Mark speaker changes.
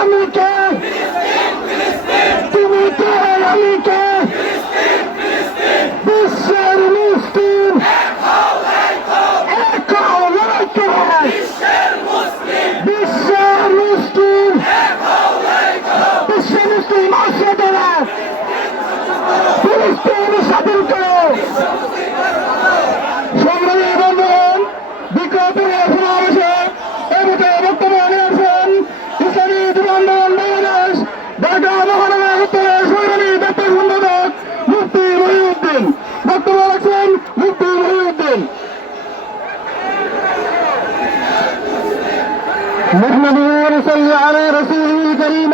Speaker 1: আমি কে তুমি কে আমি কে বিশ্বের মুসলিম। বিশ্বের মুসলিম। বিশ্বের মুসলিম আসে দাঁড়া محمد صلى على رسوله الكريم